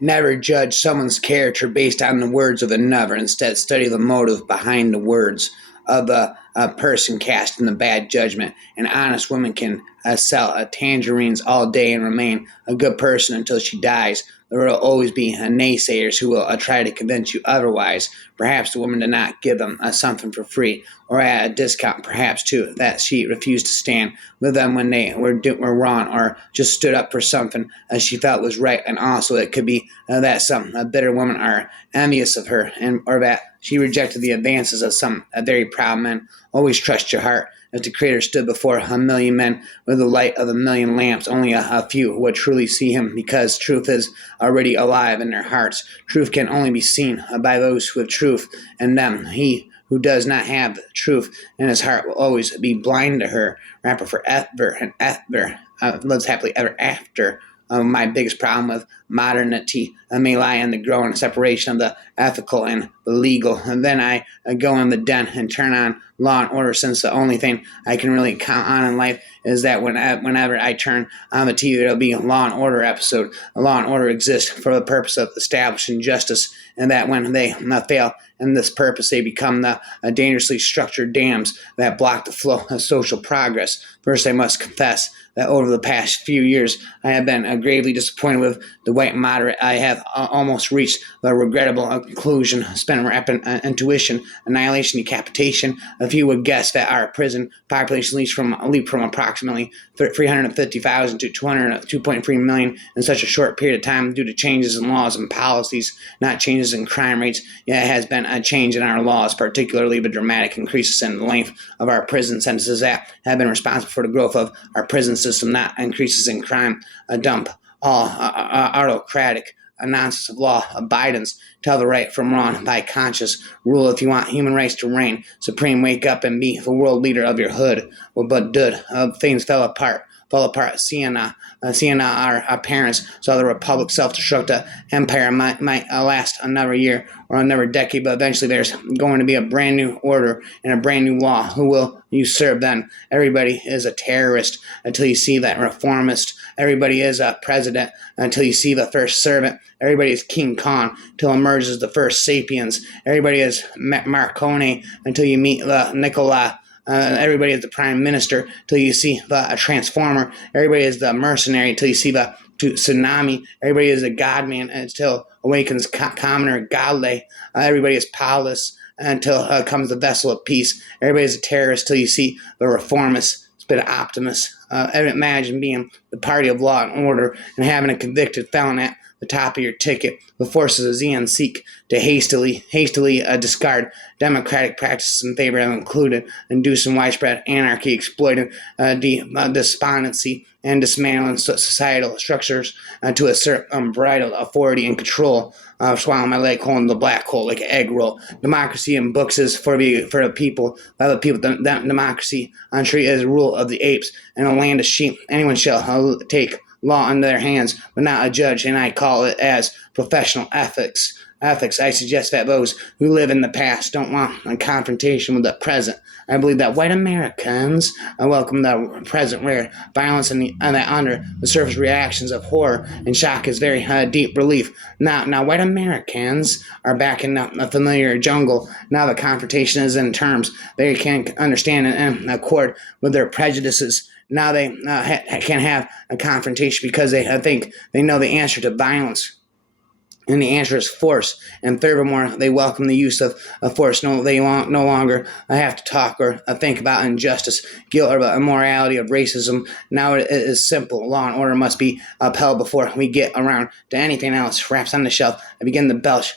Never judge someone's character based on the words of another. Instead, study the motive behind the words of a person casting the bad judgment. An honest woman can sell tangerines all day and remain a good person until she dies. There will always be naysayers who will try to convince you otherwise. Perhaps the woman did not give them something for free or at a discount, perhaps too, that she refused to stand with them when they were wrong or just stood up for something she felt was right. And also, it could be that some bitter women are envious of her, and or that she rejected the advances of some very proud men. Always trust your heart. As the Creator stood before a million men with the light of a million lamps, only a few would truly see him because truth is already alive in their hearts. Truth can only be seen by those who have truth in them. He who does not have truth in his heart will always be blind to her. Rapper forever and ever lives happily ever after. My biggest problem with modernity may lie in the growing separation of the ethical and the legal. And then I go in the den and turn on Law and Order, since the only thing I can really count on in life is that whenever I turn on the TV, there'll be a Law and Order episode. Law and Order exists for the purpose of establishing justice, and that when they fail in this purpose, they become the dangerously structured dams that block the flow of social progress. First, I must confess that over the past few years, I have been gravely disappointed with the white moderate. I have almost reached the regrettable conclusion, spent rapid intuition, annihilation, decapitation. A few would guess that our prison population leaped from approximately 350,000 to 2.3 million in such a short period of time due to changes in laws and policies, not changes in crime rates. Yet it has been a change in our laws, particularly the dramatic increases in the length of our prison sentences that have been responsible for the growth of our prison system, not increases in crime. A dump all autocratic nonsense of law abidance. Tell the right from wrong by conscious rule. If you want human rights to reign supreme, wake up and be the world leader of your hood. Well, but did things fell apart. Seeing our parents saw the republic self-destruct empire might last another year or another decade, but eventually there's going to be a brand new order and a brand new law. Who will you serve then? Everybody is a terrorist until you see that reformist. Everybody is a president until you see the first servant. Everybody is King Kong until emerges the first sapiens. Everybody is Marconi until you meet the Nicola. Everybody is the prime minister till you see the transformer. Everybody is the mercenary till you see the tsunami. Everybody is a godman until awakens commoner godly. Everybody is powerless until comes the vessel of peace. Everybody is a terrorist till you see the reformist. Bit of optimist. Imagine being the party of law and order and having a convicted felon at the top of your ticket. The forces of Xeon seek to hastily discard democratic practices in favor of included, inducing widespread anarchy, exploiting despondency, and dismantling societal structures to assert unbridled authority and control. Swallowing my leg hole in the black hole like an egg roll. Democracy in books is for the people, by the people. Democracy on tree is rule of the apes and a land of sheep. Anyone shall take law into their hands, but not a judge, and I call it as professional ethics. I suggest that those who live in the past don't want a confrontation with the present. I believe that white Americans welcome the present, where violence and that under the surface reactions of horror and shock is very deep relief. Now, white Americans are back in the familiar jungle. Now the confrontation is in terms they can understand and accord with their prejudices. Now they can have a confrontation because they think they know the answer to violence. And the answer is force. And furthermore, they welcome the use of force. No, they no longer have to talk or think about injustice, guilt, or the immorality of racism. Now it is simple. Law and order must be upheld before we get around to anything else. Raps on the shelf. I begin to belch.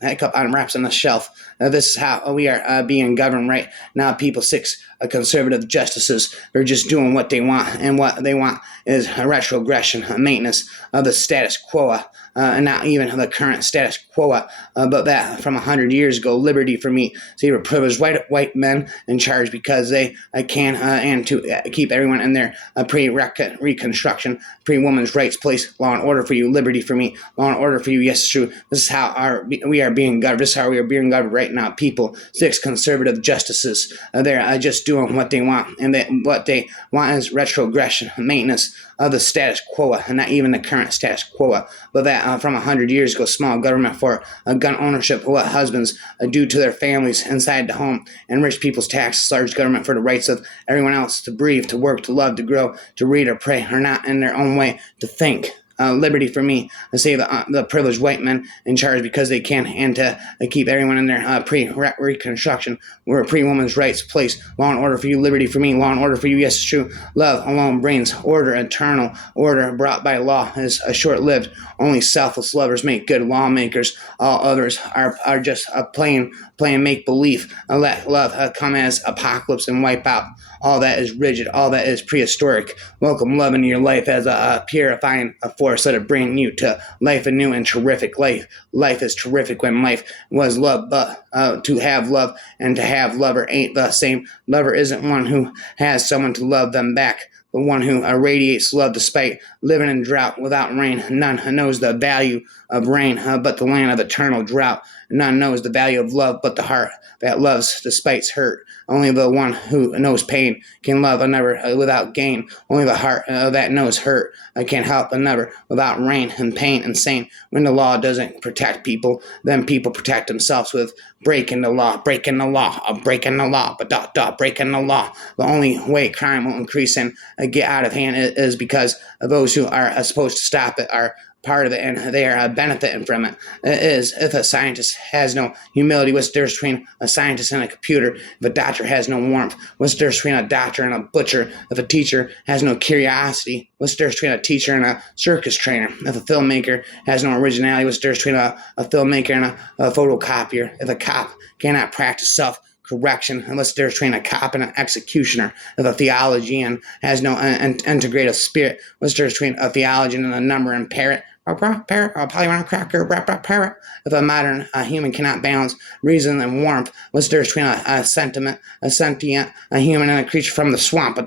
That cup on wraps on the shelf. This is how we are being governed right now. People, six conservative justices, are just doing what they want, and what they want is a retrogression, a maintenance of the status quo, and not even the current status quo, but that from 100 years ago. Liberty for me. So you were privileged white men in charge because they can and to keep everyone in their pre-reconstruction, pre-women's rights place. Law and order for you. Liberty for me. Law and order for you. Yes, it's true. This is how we are being governed. This is how we are being governed right now. People, six conservative justices, they're just doing what they want, and what they want is retrogression, maintenance of the status quo, and not even the current status quo, but that from 100 years ago, small government for gun ownership, what husbands do to their families inside the home, and rich people's taxes, large government for the rights of everyone else to breathe, to work, to love, to grow, to read or pray, or not in their own way, to think. Liberty for me, to say the privileged white men in charge because they can, and to keep everyone in their pre-Reconstruction, where pre-women's rights place. Law and order for you, liberty for me, law and order for you, yes, it's true. Love alone brings order, eternal order brought by law is short-lived. Only selfless lovers make good lawmakers. All others are just playing make-believe. Let love come as apocalypse and wipe out all that is rigid, all that is prehistoric. Welcome love into your life as a purifying force that it bring you to life anew and terrific life. Life is terrific when life was love, but to have love and to have lover ain't the same. Lover isn't one who has someone to love them back, the one who radiates love despite living in drought without rain. None knows the value of rain but the land of eternal drought. None knows the value of love but the heart that loves despite hurt. Only the one who knows pain can love another without gain. Only the heart that knows hurt can help another without rain and pain and sane. When the law doesn't protect people, then people protect themselves with breaking the law, breaking the law, breaking the law, but breaking the law. The only way crime will increase and get out of hand is because of those who are supposed to stop it are part of it, and they are benefiting from it. It is if a scientist has no humility, what's the difference between a scientist and a computer? If a doctor has no warmth, what's the difference between a doctor and a butcher? If a teacher has no curiosity, what's the difference between a teacher and a circus trainer? If a filmmaker has no originality, what's the difference between a filmmaker and a photocopier? If a cop cannot practice self-correction, unless there's between a cop and an executioner. If a theologian has no integrative spirit, what's the difference between a theologian and a number and parrot? Parrot, a polyrhyme cracker, parrot. If a modern human cannot balance reason and warmth, what's the difference between a sentient, a human, and a creature from the swamp?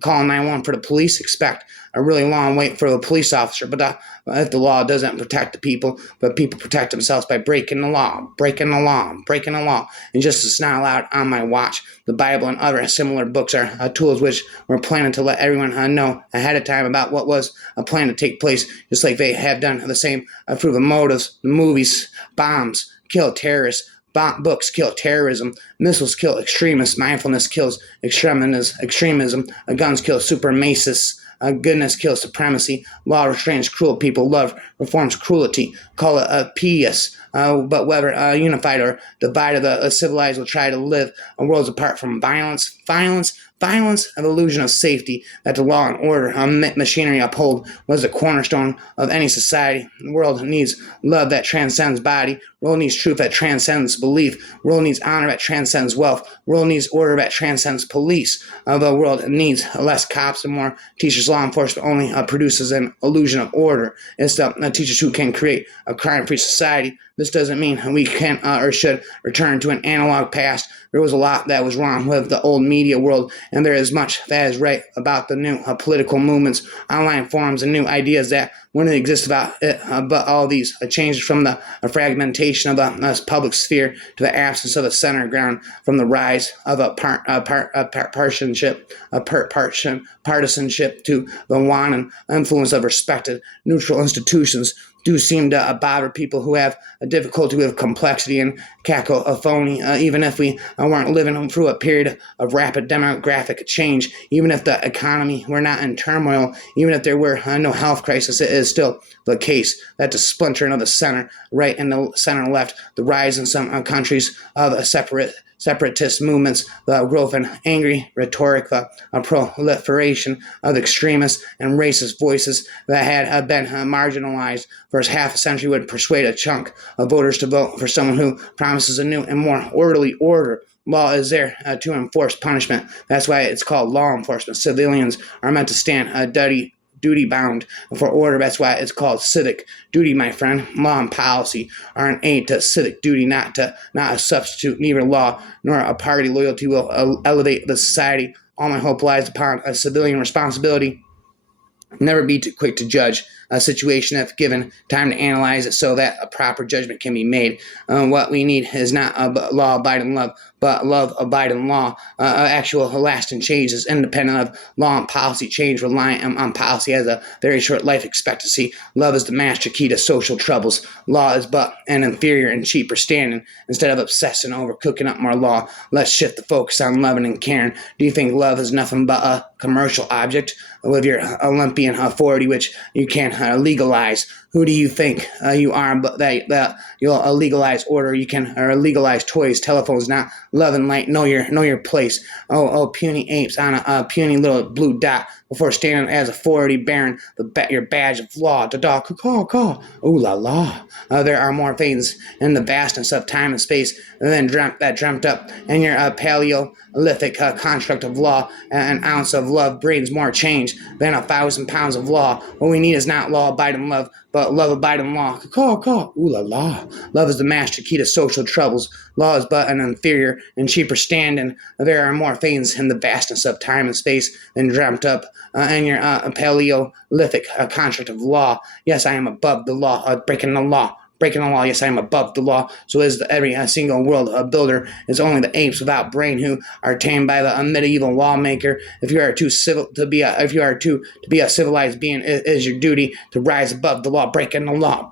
Call 911 for the police, expect a really long wait for the police officer. But if the law doesn't protect the people, but people protect themselves by breaking the law, and justice is not allowed on my watch. The Bible and other similar books are tools which were planning to let everyone know ahead of time about what was planned to take place, just like they have done the same through the motives. The movies, bombs, kill terrorists. Books kill terrorism, missiles kill extremists, mindfulness kills extremism, guns kill supremacists, goodness kills supremacy, law restrains cruel people, love reforms cruelty. Call it pious, but whether unified or divided, the civilized will try to live worlds apart from violence, an illusion of safety that the law and order machinery uphold was the cornerstone of any society. The world needs love that transcends body. The world needs truth that transcends belief. The world needs honor that transcends wealth. The world needs order that transcends police. The world needs less cops and more teachers. Law enforcement only produces an illusion of order. It's the teachers who can create a crime-free society. This doesn't mean we can or should return to an analog past. There was a lot that was wrong with the old media world, and there is much that is right about the new political movements, online forums, and new ideas that wouldn't exist about it. But all these changes from the fragmentation of the public sphere to the absence of a center ground, from the rise of a partisanship to the wanton influence of respected neutral institutions, do seem to bother people who have a difficulty with complexity and cacophony, even if we weren't living through a period of rapid demographic change, even if the economy were not in turmoil, even if there were no health crisis. It is still the case that the splintering of the center right and the center left, the rise in some countries of separatist movements, the growth in angry rhetoric, the proliferation of extremist and racist voices that had been marginalized for half a century would persuade a chunk of voters to vote for someone who promises a new and more orderly order. Law is there to enforce punishment. That's why it's called law enforcement. Civilians are meant to stand duty bound for order. That's why it's called civic duty, my friend. Law and policy are an aid to civic duty, not a substitute. Neither law nor a party loyalty will elevate the society. All my hope lies upon a civilian responsibility. Never be too quick to judge. situation if given time to analyze it so that a proper judgment can be made. What we need is not law-abiding love, but love-abiding law. Actual lasting change is independent of law and policy change, reliant on policy has a very short life expectancy. Love is the master key to social troubles. Law is but an inferior and cheaper standing. Instead of obsessing over cooking up more law, let's shift the focus on loving and caring. Do you think love is nothing but a commercial object with your Olympian authority, which you can legalize? Who do you think you are? But that you'll legalize order. You can legalize toys, telephones, not love and light. Know your place. Oh, puny apes on a puny little blue dot before standing as authority, bearing your badge of law. Da da caw. Ooh la la. There are more things in the vastness of time and space than dreamt up in your Paleolithic construct of law. An ounce of love brings more change than 1,000 pounds of law. What we need is not law-abiding love, but love-abiding law. Caw. Ooh la la. Love is the master key to social troubles. Law is but an inferior and cheaper standing. There are more things in the vastness of time and space than dreamt up in your Paleolithic construct of law. Yes, I am above the law, breaking the law. Yes, I am above the law. So is every single world builder. Is only the apes without brain who are tamed by the medieval lawmaker. If you are too to be a civilized being, it is your duty to rise above the law, breaking the law.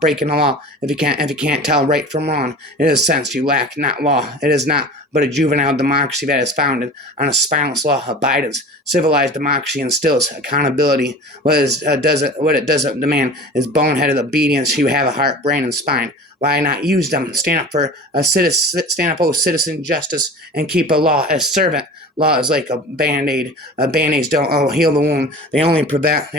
If you can't tell right from wrong, it is sense you lack, not law. It is not but a juvenile democracy that is founded on a spineless law of abidance. Civilized democracy instills accountability. What it doesn't demand is boneheaded obedience. You have a heart, brain, and spine. Why not use them? Stand up for a citizen justice and keep a law as servant. Law is like a band-aid. Band-aids don't heal the wound. They only prevent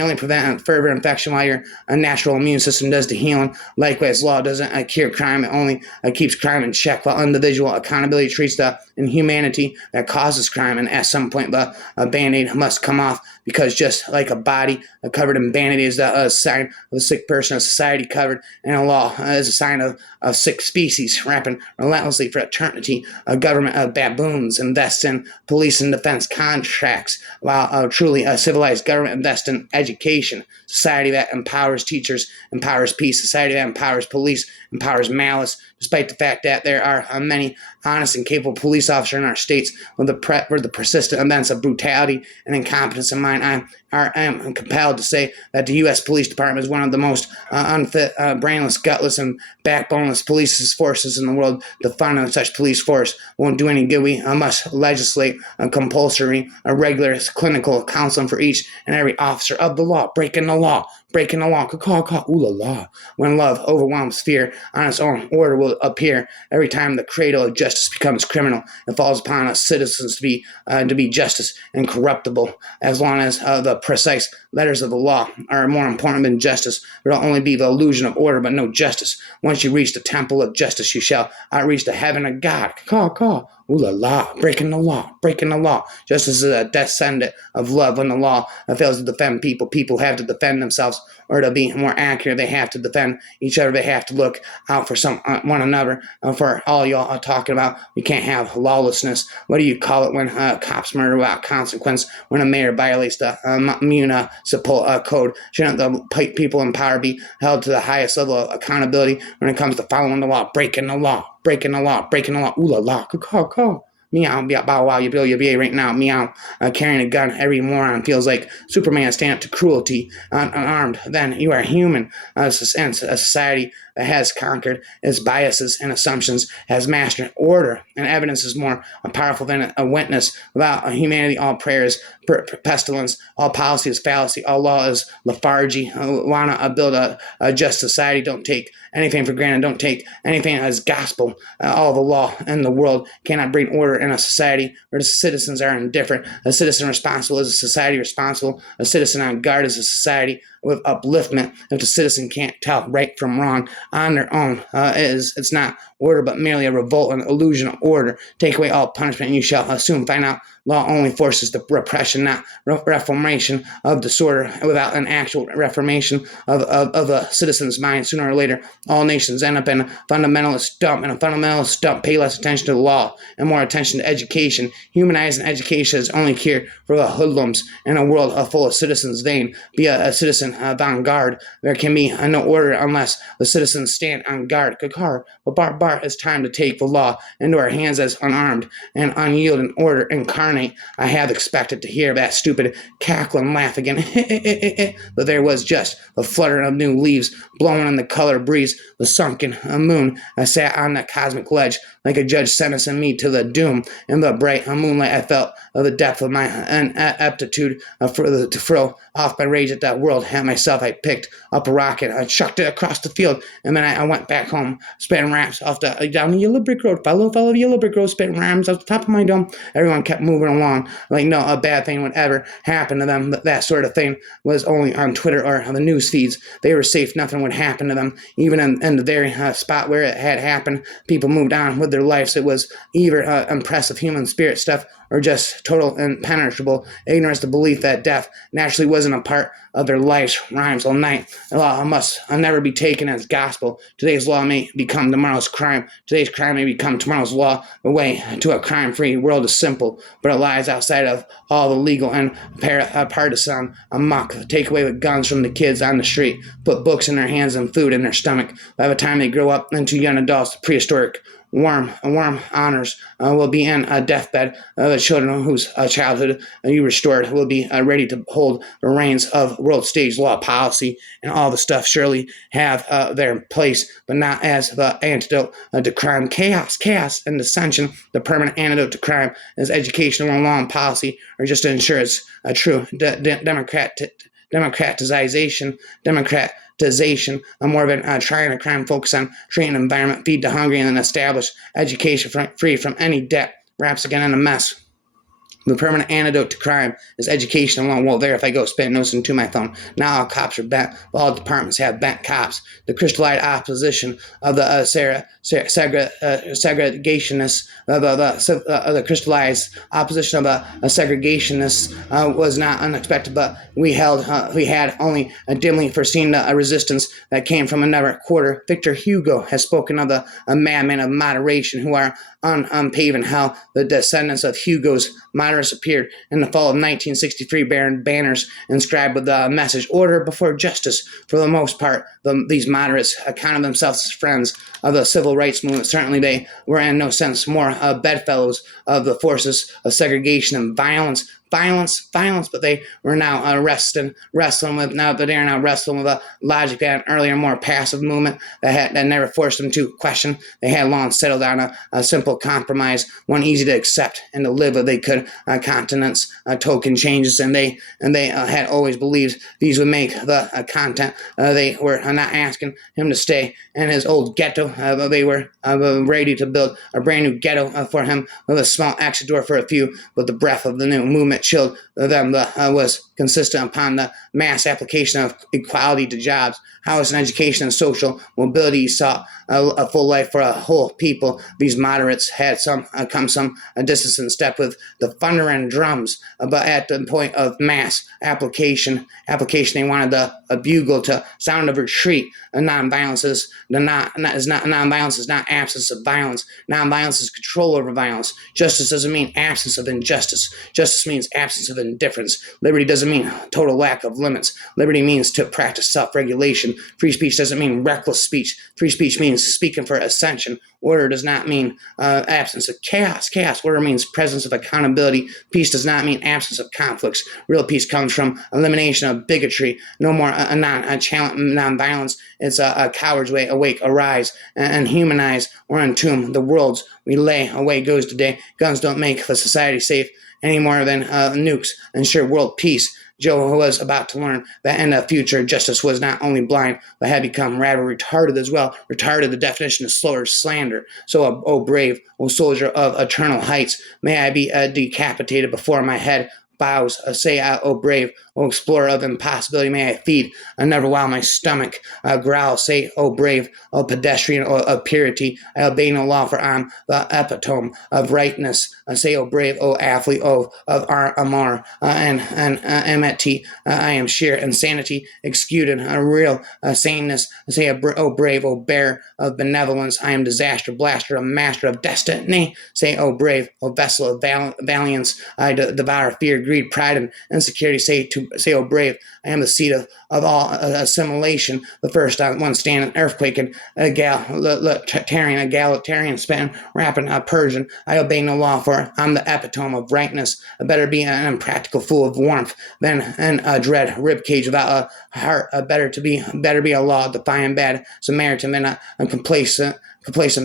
further infection while your natural immune system does the healing. Likewise, law doesn't cure crime. It only keeps crime in check, while individual accountability treats the inhumanity that causes crime. And at some point, the band-aid must come off, because just like a body covered in band-aid is a sign of a sick person, a society covered in a law is a sign of sick species, rapping relentlessly for eternity. A government of baboons invests in police and defense contracts, while truly a civilized government invests in education. Society that empowers teachers empowers peace. Society that empowers police empowers malice. Despite the fact that there are many honest and capable police officers in our states, with the persistent events of brutality and incompetence in mind, I am compelled to say that the U.S. Police Department is one of the most unfit, brainless, gutless, and backboneless police forces in the world. The fund of such police force won't do any good. We must legislate a compulsory, a regular clinical counseling for each and every officer of the law, breaking the law. Caw, ooh la la. When love overwhelms fear, on its own order will appear. Every time the cradle of justice becomes criminal, it falls upon us citizens to be justice incorruptible. As long as the precise letters of the law are more important than justice, there will only be the illusion of order, but no justice. Once you reach the temple of justice, you shall outreach the heaven of God. Caw. Ooh la la, breaking the law. Justice is a descendant of love. When the law fails to defend people, people have to defend themselves, or to be more accurate, they have to defend each other. They have to look out for one another. For all y'all are talking about, we can't have lawlessness. What do you call it when cops murder without consequence? When a mayor violates the municipal code? Shouldn't the people in power be held to the highest level of accountability when it comes to following the law, breaking the law? Ooh la la, caw. Meow, bow wow, you bill your BA right now. Meow, carrying a gun. Every moron feels like Superman stand up to cruelty, unarmed. Then you are human. And a society that has conquered its biases and assumptions has mastered order, and evidence is more powerful than a witness. Without humanity, all prayer is pestilence, all policy is fallacy, all law is lethargy. Wanna build a just society? Don't take anything for granted. Don't take anything as gospel. All the law in the world cannot bring order in a society where the citizens are indifferent. A citizen responsible is a society responsible. A citizen on guard is a society with upliftment. If the citizen can't tell right from wrong on their own, it's not order, but merely a revolt, an illusion of order. Take away all punishment, and you shall soon find out Law only forces the repression, not reformation of disorder. Without an actual reformation of a citizen's mind, sooner or later, all nations end up in a fundamentalist dump, and a fundamentalist dump pay less attention to the law and more attention to education. Humanizing education is only cure for the hoodlums in a world full of citizens vain. Be a citizen avant-garde. There can be no order unless the citizens stand on guard. Kakar, but it's time to take the law into our hands as unarmed and unyielding order incarnate. I have expected to hear that stupid cackling laugh again, but there was just the fluttering of new leaves blowing in the color breeze. The sunken moon sat on the cosmic ledge like a judge sentencing me to the doom. In the bright moonlight, I felt the depth of my ineptitude to throw off my rage at that world. At myself, I picked up a rocket, I chucked it across the field, and then I went back home, spitting raps off down the yellow brick road. Follow the yellow brick road, spitting rams off the top of my dome. Everyone kept moving along like no a bad thing would ever happen to them. That sort of thing was only on Twitter or on the news feeds. They were safe; nothing would happen to them. Even in the very spot where it had happened, people moved on with their lives. It was either impressive human spirit stuff or just total impenetrable ignorance, the belief that death naturally wasn't a part of their lives. Rhymes all night. The law must never be taken as gospel. Today's law may become tomorrow's crime. Today's crime may become tomorrow's law. The way to a crime-free world is simple, but it lies outside of all the legal and partisan amok. Take away the guns from the kids on the street. Put books in their hands and food in their stomach. By the time they grow up into young adults, prehistoric warm honors will be in a deathbed. The children whose childhood you restored will be ready to hold the reins of world stage law policy, and all the stuff surely have their place, but not as the antidote to crime. Chaos, and dissension. The permanent antidote to crime is educational law and policy, or just to ensure it's a true democratization, more of an trying to crime, focus on treating the environment, feed the hungry, and then establish education free from any debt. Raps again in a mess. The permanent antidote to crime is education alone. Well, there, if I go spit notes into my phone. Now all cops are bent. All departments have bent cops. The crystallized opposition of the segregationists, the crystallized opposition of the segregationists was not unexpected, but we had only dimly foreseen a resistance that came from another quarter. Victor Hugo has spoken of the madmen of moderation who are unpaving hell. The descendants of Hugo's moderates appeared in the fall of 1963 bearing banners inscribed with the message "Order before justice." For the most part, these moderates counted themselves as friends of the civil rights movement. Certainly they were in no sense more bedfellows of the forces of segregation and violence, but they were now wrestling with a logic that an earlier, more passive movement that never forced them to question. They had long settled on a simple compromise, one easy to accept and to live with. They could continents token changes, and they had always believed these would make the content. They were not asking him to stay in his old ghetto. They were ready to build a brand new ghetto for him with a small exit door for a few, but the breath of the new movement chilled them. Was consistent upon the mass application of equality to jobs, housing, education, and social mobility. Sought a full life for a whole people. These moderates had come some distance in step with the thunder and drums, but at the point of mass application, they wanted a bugle to sound of retreat. Nonviolence is not absence of violence. Nonviolence is control over violence. Justice doesn't mean absence of injustice. Justice means absence of indifference. Liberty doesn't mean total lack of limits. Liberty means to practice self-regulation. Free speech doesn't mean reckless speech. Free speech means speaking for ascension. Order does not mean absence of chaos. Order means presence of accountability. Peace does not mean absence of conflicts. Real peace comes from elimination of bigotry. No more non-violence. It's a coward's way. Awake, arise, and humanize or entomb the worlds we lay away goes today. Guns don't make the society safe any more than nukes ensure world peace. Joe was about to learn that in the future, justice was not only blind, but had become rather retarded as well. Retarded, the definition of slur, slander. So, O brave, O soldier of eternal heights, may I be decapitated before my head bows, say, oh brave, oh explorer of impossibility, may I feed, never while my stomach growl, say, oh brave, oh pedestrian of purity, I obey no law, for I'm the epitome of rightness, say, oh brave, oh athlete, of amor, and amity, I am sheer insanity, executed, real saneness, say, oh brave, oh bear of benevolence, I am disaster, blaster, a master of destiny, say, oh brave, oh vessel of valiance, I devour fear, greed, pride, and insecurity, say, oh brave, I am the seed of all assimilation, the first one standing, earthquake, and egalitarian span, rapping Persian, I obey no law, for I'm the epitome of rightness, I better be an impractical fool of warmth than a dread ribcage without a heart, better be a law defying bad Samaritan than a complacent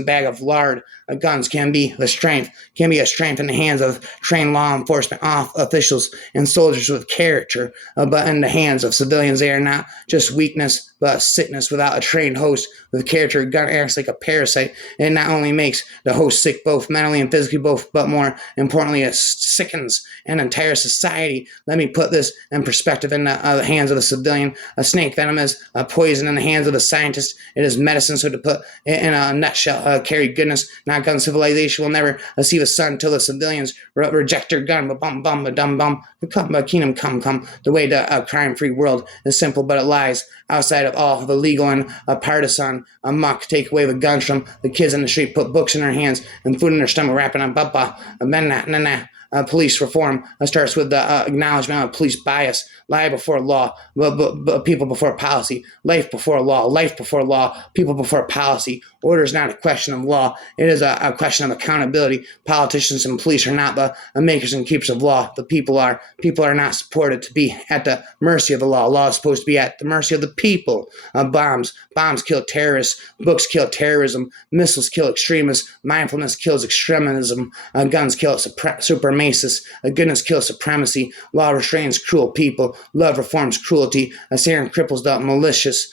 bag of lard. Guns can be a strength in the hands of trained law enforcement officials and soldiers with character, but in the hands of civilians they are not just weakness but sickness. Without a trained host with character, a gun acts like a parasite. It not only makes the host sick both mentally and physically, but more importantly, it sickens an entire society. Let me put this in perspective. In the hands of a civilian, a snake venom is a poison. In the hands of a scientist, it is medicine. So to put it in a nutshell, carry goodness, not gun. Civilization will never see the sun until the civilians reject their gun. But bum bum, but dum bum, kingdom come. The way to a crime-free world is simple, but it lies outside of all the legal and partisan muck. Take away the guns from the kids in the street, put books in their hands and food in their stomach, rapping on baba, police reform starts with the acknowledgement of police bias, lie before law, but people before policy, life before law, people before policy. Order is not a question of law. It is a question of accountability. Politicians and police are not the makers and keepers of law. The people are. People are not supported to be at the mercy of the law. Law is supposed to be at the mercy of the people. Bombs kill terrorists. Books kill terrorism. Missiles kill extremists. Mindfulness kills extremism. Guns kill supremacists. Goodness kills supremacy. Law restrains cruel people. Love reforms cruelty. Serum cripples the malicious.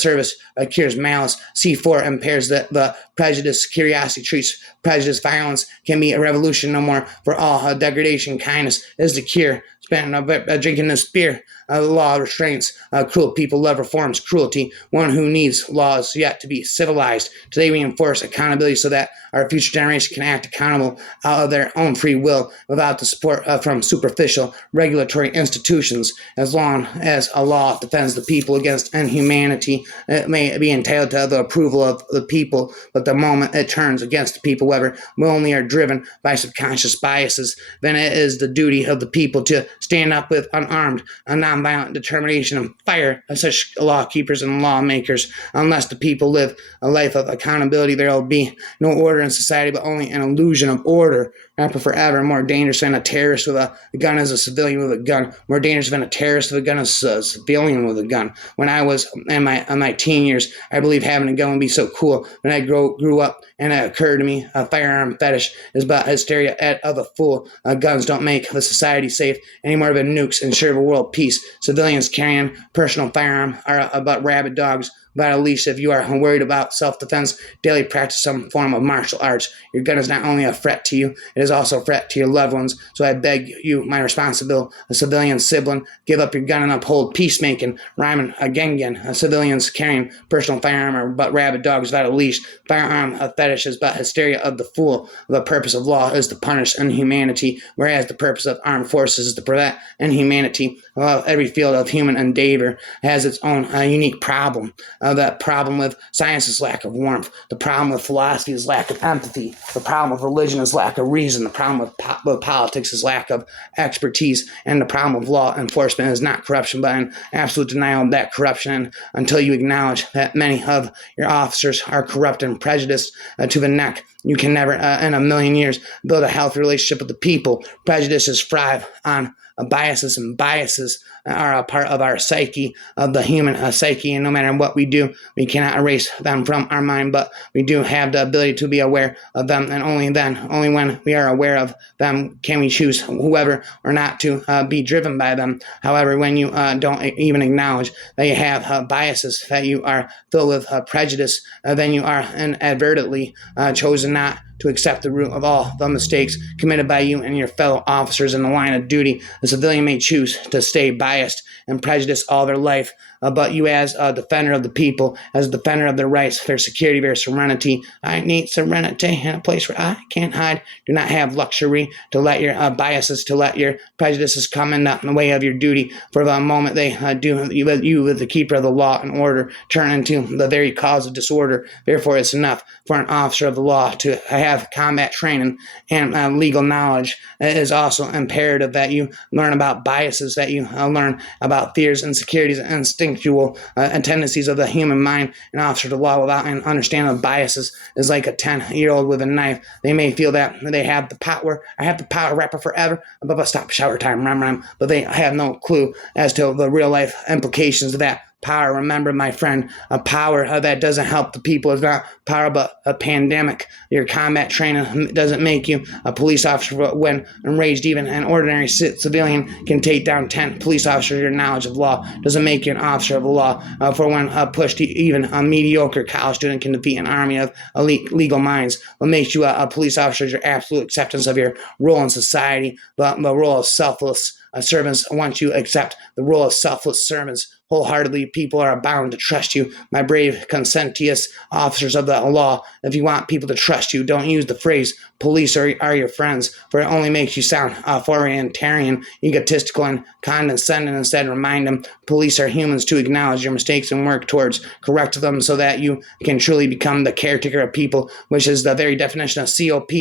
Service cures malice. C4 impairs the prejudice. Curiosity treats prejudice. Violence can be a revolution no more. For all degradation, kindness is the cure. Drinking this beer. Law restraints cruel people. Love reforms cruelty. One who needs laws yet to be civilized. Today we enforce accountability so that our future generation can act accountable out of their own free will without the support from superficial regulatory institutions. As long as a law defends the people against inhumanity, it may be entitled to the approval of the people, but the moment it turns against the people, whether we only are driven by subconscious biases, then it is the duty of the people to stand up with unarmed, nonviolent determination and fire such law keepers and lawmakers. Unless the people live a life of accountability, there will be no order in society, but only an illusion of order. Rapper forever, more dangerous than a terrorist with a gun as a civilian with a gun. More dangerous than a terrorist with a gun as a civilian with a gun. When I was in my teen years, I believed having a gun would be so cool. When I grew up, and it occurred to me, a firearm fetish is but hysteria of a fool. Guns don't make the society safe any more than nukes ensure the world peace. Civilians carrying personal firearm are but rabid dogs without a leash. If you are worried about self-defense, daily practice some form of martial arts. Your gun is not only a threat to you, it is also a threat to your loved ones. So I beg you, my responsible civilian sibling, give up your gun and uphold peacemaking. Rhyming again. Civilians carrying personal firearm are but rabid dogs without a leash. Firearm fetish is but hysteria of the fool. The purpose of law is to punish inhumanity, whereas the purpose of armed forces is to prevent inhumanity. Every field of human endeavor has its own unique problem. That problem with science is lack of warmth. The problem with philosophy is lack of empathy. The problem with religion is lack of reason. The problem with politics is lack of expertise. And the problem of law enforcement is not corruption, but an absolute denial of that corruption. And until you acknowledge that many of your officers are corrupt and prejudiced to the neck, you can never in a million years build a healthy relationship with the people. Prejudices thrive on biases, and biases are a part of our psyche, of the human psyche, and no matter what we do, we cannot erase them from our mind, but we do have the ability to be aware of them, and only when we are aware of them, can we choose whoever or not to be driven by them. However, when you don't even acknowledge that you have biases, that you are filled with prejudice, then you are inadvertently chosen chosen not to accept the root of all the mistakes committed by you and your fellow officers in the line of duty. The civilian may choose to stay biased and prejudiced all their life, but you, as a defender of the people, as a defender of their rights, their security, their serenity, I need serenity in a place where I can't hide. Do not have luxury to let your biases, to let your prejudices come in the way of your duty. For the moment they do, you, with the keeper of the law and order, turn into the very cause of disorder. Therefore, it's enough for an officer of the law to have combat training and legal knowledge. It is also imperative that you learn about biases, that you learn about fears, insecurities, and instinctual tendencies of the human mind. An officer of the law without an understanding of biases is like a 10-year-old with a knife. They may feel that they have the power. I have the power, rapper forever. But stop, shower time, rhyme. But they have no clue as to the real life implications of that power. Remember, my friend, a power that doesn't help the people is not power but a pandemic. Your combat training doesn't make you a police officer when enraged. Even an ordinary civilian can take down 10 police officers. Your knowledge of law doesn't make you an officer of the law. For when pushed, even a mediocre college student can defeat an army of elite legal minds. What makes you a police officer is your absolute acceptance of your role in society, but the role of selfless servants. Once you accept the role of selfless servants wholeheartedly, people are bound to trust you. My brave, conscientious officers of the law, if you want people to trust you, don't use the phrase police are your friends, for it only makes you sound authoritarian, egotistical, and condescending. Instead, remind them police are humans to acknowledge your mistakes and work towards correcting them so that you can truly become the caretaker of people, which is the very definition of COP,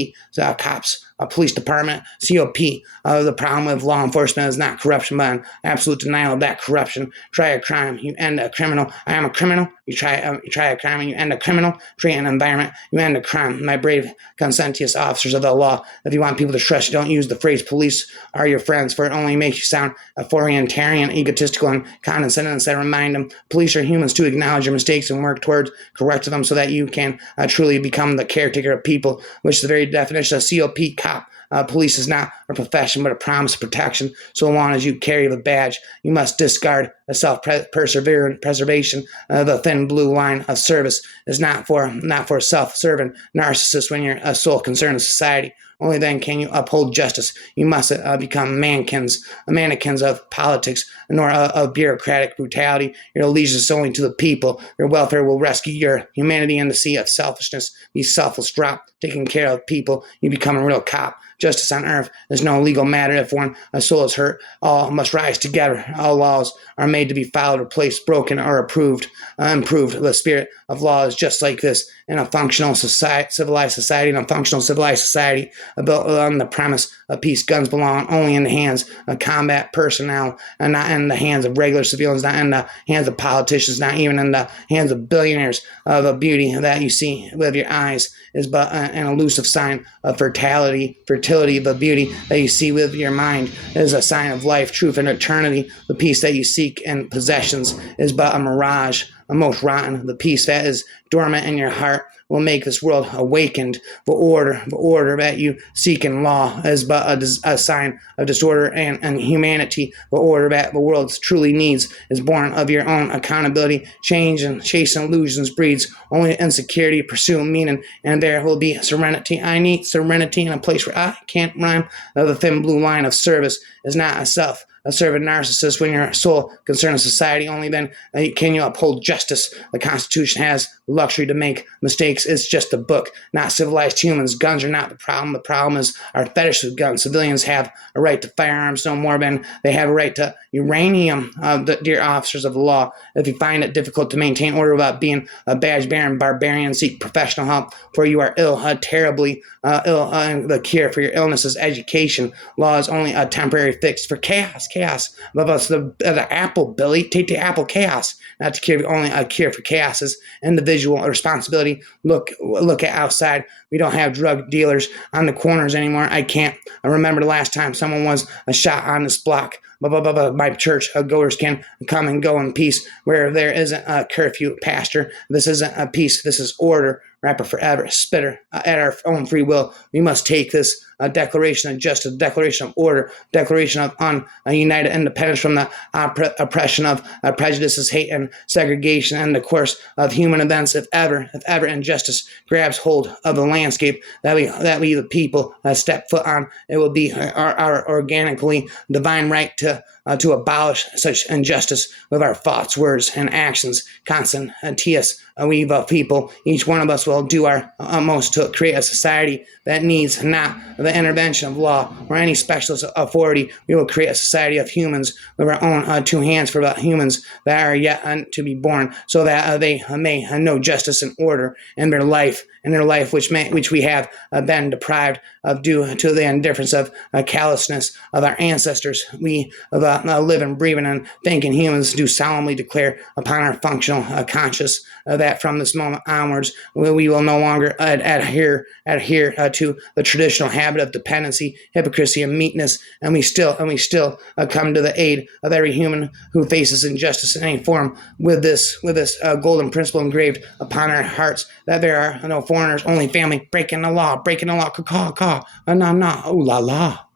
cops, a police department, COP. The problem with law enforcement is not corruption, but an absolute denial of that corruption. Try a crime, you end a criminal. I am a criminal. You try a crime and you end a criminal. Create an environment, you end a crime. My brave, conscientious officers of the law, if you want people to trust you, don't use the phrase police are your friends, for it only makes you sound authoritarian, egotistical, and condescending. Instead, remind them police are humans to acknowledge your mistakes and work towards correcting them so that you can truly become the caretaker of people, which is the very definition of COP, cop. Police is not a profession, but a promise of protection. So long as you carry the badge, you must discard a self-preservation. The thin blue line of service is not for self-serving narcissists when you're a sole concern of society. Only then can you uphold justice. You must become mannequins of politics, nor of bureaucratic brutality. Your allegiance is only to the people. Your welfare will rescue your humanity in the sea of selfishness. Be selfless, drop taking care of people. You become a real cop. Justice on earth is no legal matter. If a soul is hurt, all must rise together. All laws are made to be followed, replaced, broken, or improved. The spirit of law is just like this in a functional civilized society. In a functional civilized society built on the premise of peace, guns belong only in the hands of combat personnel and not in the hands of regular civilians, not in the hands of politicians, not even in the hands of billionaires. The beauty that you see with your eyes is but an elusive sign of fertility. The beauty that you see with your mind is a sign of life, truth, and eternity. The peace that you seek in possessions is but a mirage, a most rotten. The peace that is dormant in your heart will make this world awakened. The order that you seek in law is but a sign of disorder and inhumanity. The order that the world truly needs is born of your own accountability. Change and chasing illusions breeds only insecurity. Pursue meaning, and there will be serenity. I need serenity in a place where I can't rhyme. The thin blue line of service is not a servant narcissist when your sole concern is society. Only then can you uphold justice. The Constitution has the luxury to make mistakes. It's just a book, not civilized humans. Guns are not the problem. The problem is our fetish with guns. Civilians have a right to firearms no more than they have a right to uranium. Dear officers of the law, if you find it difficult to maintain order without being a badge-bearing barbarian, seek professional help, for you are ill, terribly ill. The cure for your illness is education. Law is only a temporary fix for chaos. Above us, the apple, Billy. Take the apple, chaos. Not to cure, only a cure for chaos is individual responsibility. Look at outside. We don't have drug dealers on the corners anymore. I remember the last time someone was shot on this block. my church goers can come and go in peace where there isn't a curfew, pastor. This isn't a peace. This is order. Rapper forever, spitter, at our own free will. We must take this declaration of justice, declaration of order, declaration of united independence from the oppression of prejudices, hate, and segregation, and the course of human events. If ever injustice grabs hold of the landscape that we the people step foot on, it will be our organically divine right to abolish such injustice with our thoughts, words, and actions. Constant T.S. We the people, each one of us will do our utmost to create a society that needs not the intervention of law or any specialist authority. We will create a society of humans with our own two hands for the humans that are yet to be born, so that they may know justice and order in their life, which we have been deprived of due to the indifference of callousness of our ancestors. We live and breathing and thinking humans do solemnly declare upon our functional conscious that from this moment onwards we will no longer adhere to the traditional habit of dependency, hypocrisy, and meekness, and we still come to the aid of every human who faces injustice in any form with this golden principle engraved upon our hearts, that there are no foreigners, only family. Breaking the law, caw, caw, nah, nah, ooh la la.